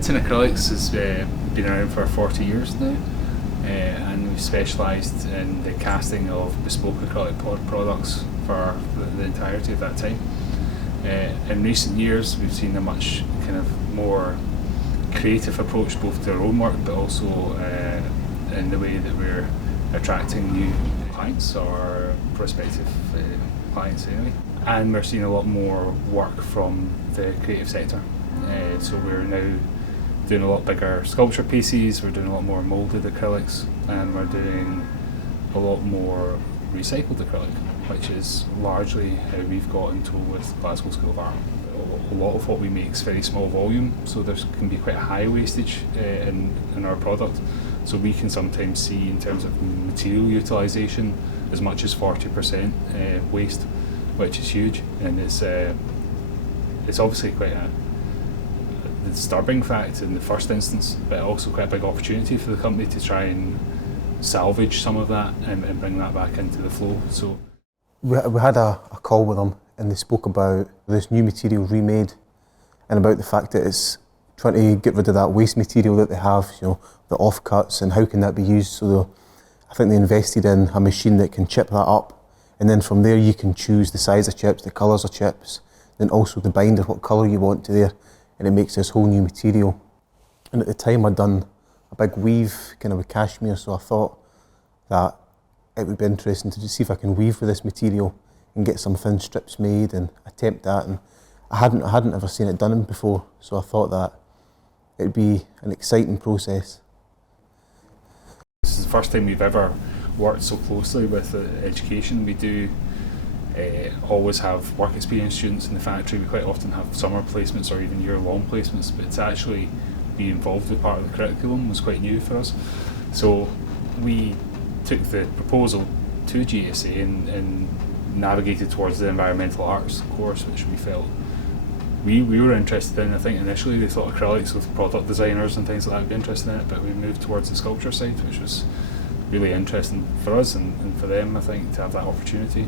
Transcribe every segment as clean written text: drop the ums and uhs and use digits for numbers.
Tin acrylics has been around for 40 years now, and we've specialised in the casting of bespoke acrylic products for the entirety of that time. In recent years, we've seen a much kind of more creative approach both to our own work, but also in the way that we're attracting new clients or prospective clients anyway. And we're seeing a lot more work from the creative sector. So we're now doing a lot bigger sculpture pieces, we're doing a lot more moulded acrylics, and we're doing a lot more recycled acrylic, which is largely how we've got into with Glasgow School of Art. A lot of what we make is very small volume, so there can be quite high wastage in our product. So we can sometimes see, in terms of material utilisation, as much as 40% waste, which is huge, and it's obviously quite a disturbing fact in the first instance, but also quite a big opportunity for the company to try and salvage some of that and bring that back into the flow. So we had a call with them, and they spoke about this new material, Remade, and about the fact that it's trying to get rid of that waste material that they have, the offcuts, and how can that be used. So I think they invested in a machine that can chip that up, and then from there you can choose the size of chips, the colours of chips, then also the binder, what colour you want to there, and it makes this whole new material. And at the time I'd done a big weave kind of with cashmere, so I thought that it would be interesting to just see if I can weave with this material and get some thin strips made and attempt that. And I hadn't ever seen it done before, so I thought that it'd be an exciting process. This is the first time we've ever worked so closely with education. We do always have work experience students in the factory. We quite often have summer placements or even year-long placements, but to actually be involved with part of the curriculum was quite new for us. So we took the proposal to GSA and navigated towards the environmental arts course, which we felt we were interested in. I think initially they thought acrylics with product designers and things like that would be interested in it, but we moved towards the sculpture side, which was really interesting for us and for them, I think, to have that opportunity.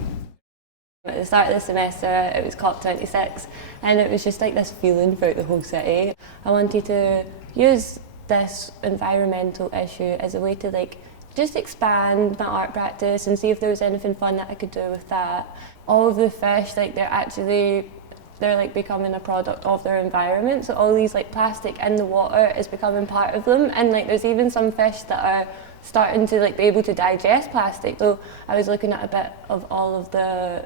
At the start of the semester it was COP26, and it was just like this feeling throughout the whole city. I wanted to use this environmental issue as a way to just expand my art practice and see if there was anything fun that I could do with that. All of the fish, they're becoming a product of their environment, so all these plastic in the water is becoming part of them, and there's even some fish that are starting to be able to digest plastic. So I was looking at a bit of all of the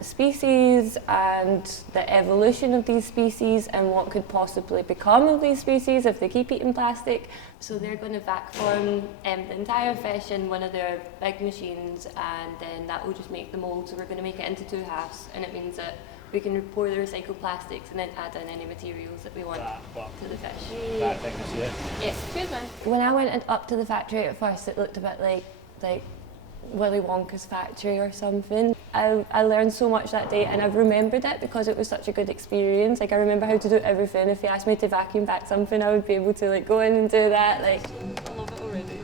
species and the evolution of these species and what could possibly become of these species if they keep eating plastic. So they're going to vac form the entire fish in one of their big machines, and then that will just make the mould. So we're going to make it into 2 halves, and it means that we can pour the recycled plastics and then add in any materials that we want to the fish. That thickness, yeah? Yes, good man. When I went up to the factory at first, it looked a bit like Willy Wonka's factory or something. I learned so much that day, and I've remembered it because it was such a good experience. I remember how to do everything. If you asked me to vacuum back something, I would be able to go in and do that. I love it already.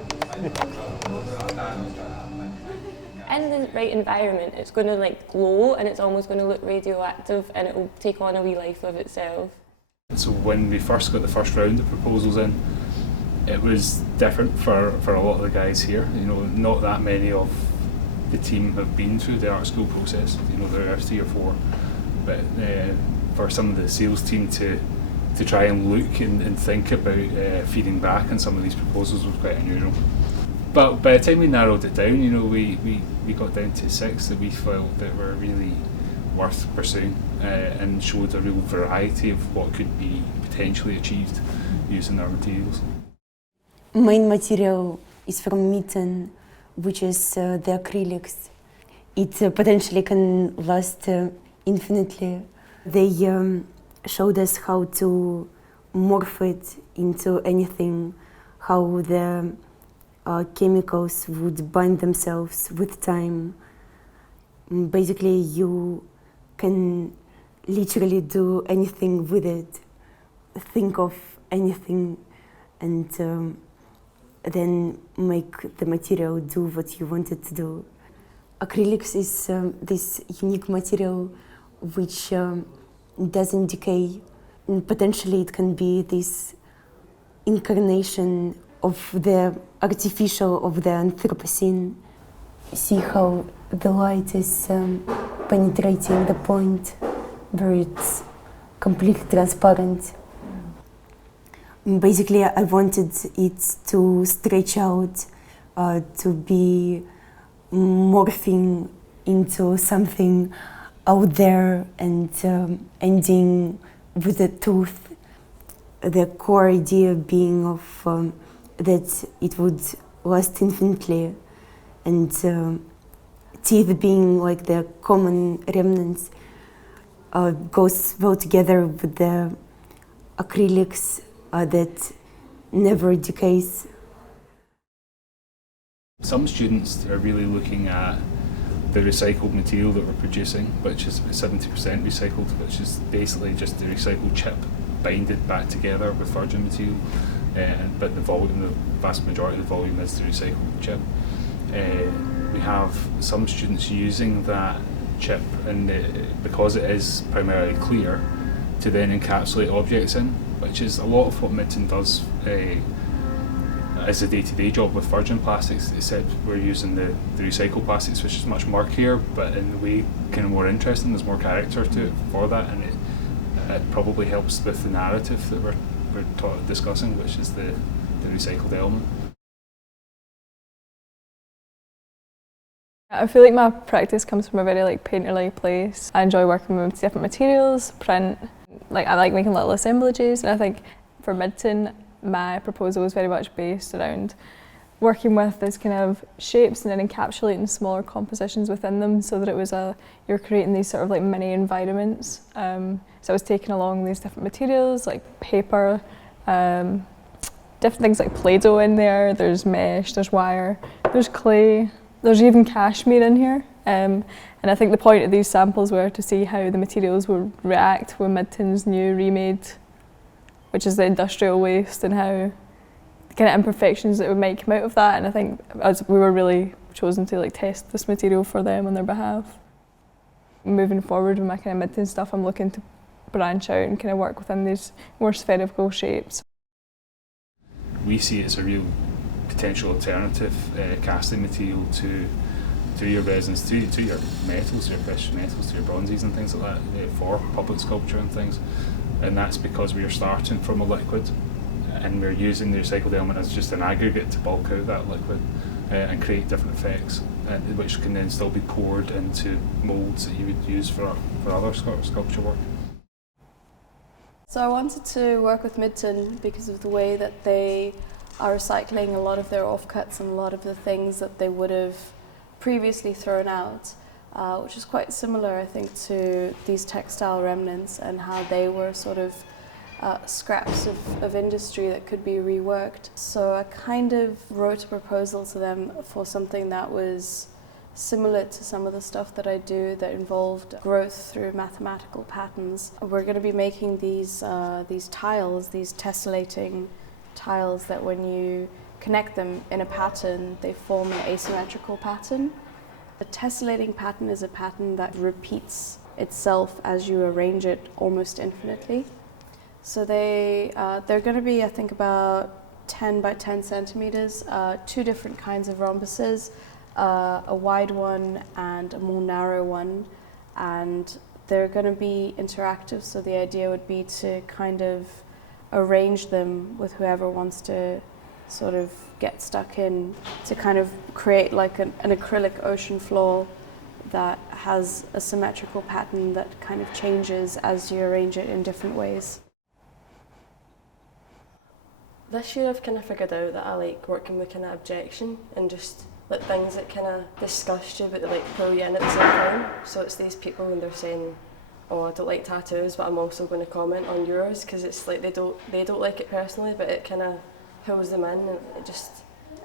In the right environment, it's going to glow, and it's almost going to look radioactive, and it will take on a wee life of itself. So when we first got the first round of proposals in, it was different for a lot of the guys here. Not that many of the team have been through the art school process. There are 3 or 4, but for some of the sales team to try and look and think about feeding back on some of these proposals was quite unusual. But by the time we narrowed it down, we got down to 6 that we felt that were really worth pursuing and showed a real variety of what could be potentially achieved using our materials. Main material is from mitten, which is the acrylics. It potentially can last infinitely. They showed us how to morph it into anything, how the chemicals would bind themselves with time. Basically, you can literally do anything with it, think of anything, and then make the material do what you want it to do. Acrylics is this unique material which doesn't decay. And potentially it can be this incarnation of the artificial, of the Anthropocene. See how the light is penetrating the point where it's completely transparent. Basically, I wanted it to stretch out, to be morphing into something out there and ending with a tooth. The core idea being of that it would last infinitely, and teeth being like the common remnants goes well together with the acrylics that never decays. Some students are really looking at the recycled material that we're producing, which is 70% recycled, which is basically just the recycled chip binded back together with virgin material, but the vast majority of the volume is the recycled chip. We have some students using that chip, because it is primarily clear, to then encapsulate objects in, which is a lot of what Midton does as a day-to-day job with virgin plastics, except we're using the recycled plastics, which is much murkier, but in a way kind of more interesting. There's more character to it for that, and it probably helps with the narrative that we're discussing, which is the recycled element. I feel like my practice comes from a very painterly place. I enjoy working with different materials, print. I like making little assemblages, and I think for Midton, my proposal was very much based around working with these kind of shapes and then encapsulating smaller compositions within them, so that it was you're creating these sort of mini environments. So I was taking along these different materials like paper, different things like Play-Doh in there. There's mesh, there's wire, there's clay. There's even cashmere in here, and I think the point of these samples were to see how the materials would react with Midton's new Remade, which is the industrial waste, and how the kind of imperfections that might come out of that. And I think we were really chosen to test this material for them on their behalf. Moving forward with my kind of Midton stuff, I'm looking to branch out and kind of work within these more spherical shapes. We see it as a real potential alternative casting material to your resins, to your metals, your precious metals, to your bronzes and things like that, for public sculpture and things. And that's because we are starting from a liquid, and we're using the recycled element as just an aggregate to bulk out that liquid and create different effects, which can then still be poured into moulds that you would use for other sculpture work. So I wanted to work with Midton because of the way that they are recycling a lot of their offcuts and a lot of the things that they would have previously thrown out, which is quite similar, I think, to these textile remnants and how they were sort of scraps of industry that could be reworked. So I kind of wrote a proposal to them for something that was similar to some of the stuff that I do that involved growth through mathematical patterns. We're going to be making these tiles, these tessellating tiles that when you connect them in a pattern, they form an asymmetrical pattern. A tessellating pattern is a pattern that repeats itself as you arrange it almost infinitely. So they're going to be, I think, about 10 by 10 centimeters, two different kinds of rhombuses, a wide one and a more narrow one, and they're going to be interactive, so the idea would be to kind of arrange them with whoever wants to sort of get stuck in, to kind of create an acrylic ocean floor that has a symmetrical pattern that kind of changes as you arrange it in different ways. This year I've kind of figured out that I like working with kind of objection and just things that kind of disgust you but they pull you in at the same time. So it's these people when they're saying, oh, I don't like tattoos, but I'm also going to comment on yours, because it's they don't like it personally, but it kind of pulls them in and it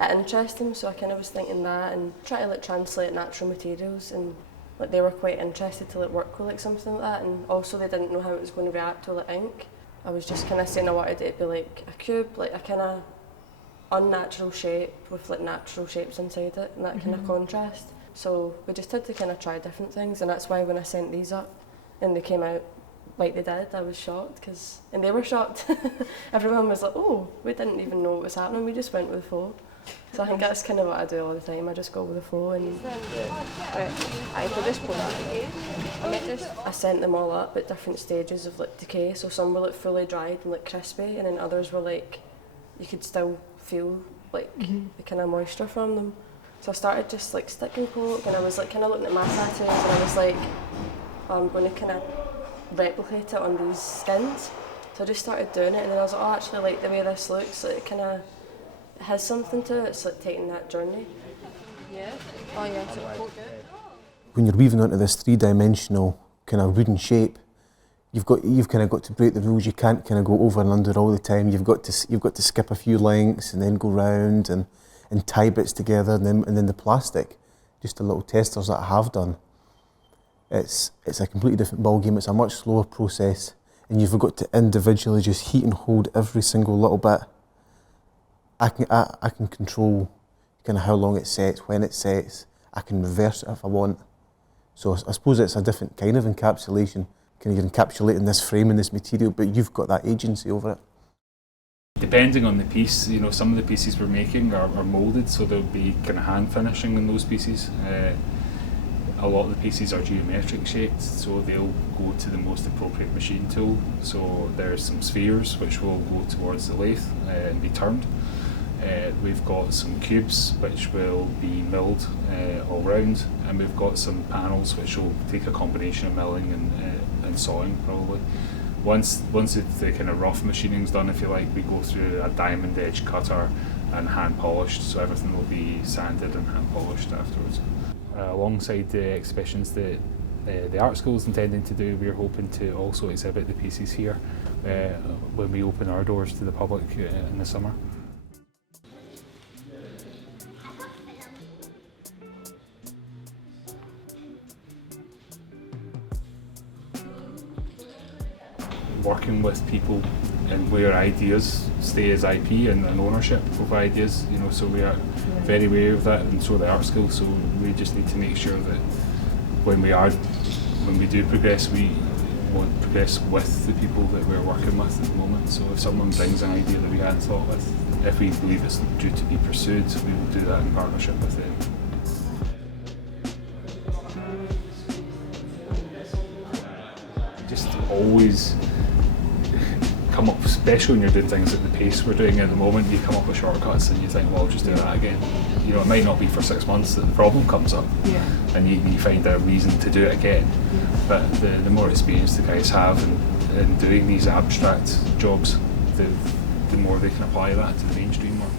interests them. So I kind of was thinking that and try to translate natural materials, and they were quite interested to work with something like that, and also they didn't know how it was going to react to ink. I was just kind of saying I wanted it to be like a cube, a kind of unnatural shape with natural shapes inside it, and that kind of contrast. So we just had to kind of try different things, and that's why when I sent these up and they came out like they did. I was shocked and they were shocked. Everyone was like, oh, we didn't even know what was happening, we just went with the flow. So I think that's kind of what I do all the time, I just go with the flow. And I sent them all up at different stages of like decay, so some were like fully dried and like crispy, and then others were like, you could still feel like the kind of moisture from them. So I started just like sticking coke, and I was like kind of looking at my tattoos, and I was like, oh, I'm going to kind of replicate it on these skins. So I just started doing it, and then I was like, oh, I actually like the way this looks. Like, it kind of has something to it. It's like taking that journey. Yeah. Oh yeah. When you're weaving onto this three-dimensional kind of wooden shape, you've kind of got to break the rules. You can't kind of go over and under all the time. You've got to skip a few lengths and then go round and tie bits together, and then the plastic. Just the little testers that I have done. It's a completely different ball game. It's a much slower process, and you've got to individually just heat and hold every single little bit. I can control kind of how long it sets, when it sets. I can reverse it if I want. So I suppose it's a different kind of encapsulation. Kind of you're encapsulating this frame and this material, but you've got that agency over it. Depending on the piece, you know, some of the pieces we're making are moulded, so there'll be kind of hand finishing in those pieces. A lot of the pieces are geometric shaped, so they'll go to the most appropriate machine tool. So there's some spheres which will go towards the lathe and be turned. We've got some cubes which will be milled all round, and we've got some panels which will take a combination of milling and sawing probably. Once the kind of rough machining's done, if you like, we go through a diamond edge cutter and hand polished, so everything will be sanded and hand polished afterwards. Alongside the exhibitions that the art school is intending to do, we're hoping to also exhibit the pieces here when we open our doors to the public in the summer. Working with people and where ideas stay as IP and ownership of ideas, you know, so we are very aware of that, and so the art school, so we just need to make sure that when we do progress, we want to progress with the people that we're working with at the moment. So if someone brings an idea that we hadn't thought with, if we believe it's due to be pursued, we will do that in partnership with them. Just always come up, especially when you're doing things at the pace we're doing at the moment, you come up with shortcuts and you think, well, I'll just do that again. You know, it might not be for 6 months that the problem comes up, and you find a reason to do it again. But the more experience the guys have in doing these abstract jobs, the more they can apply that to the mainstream work.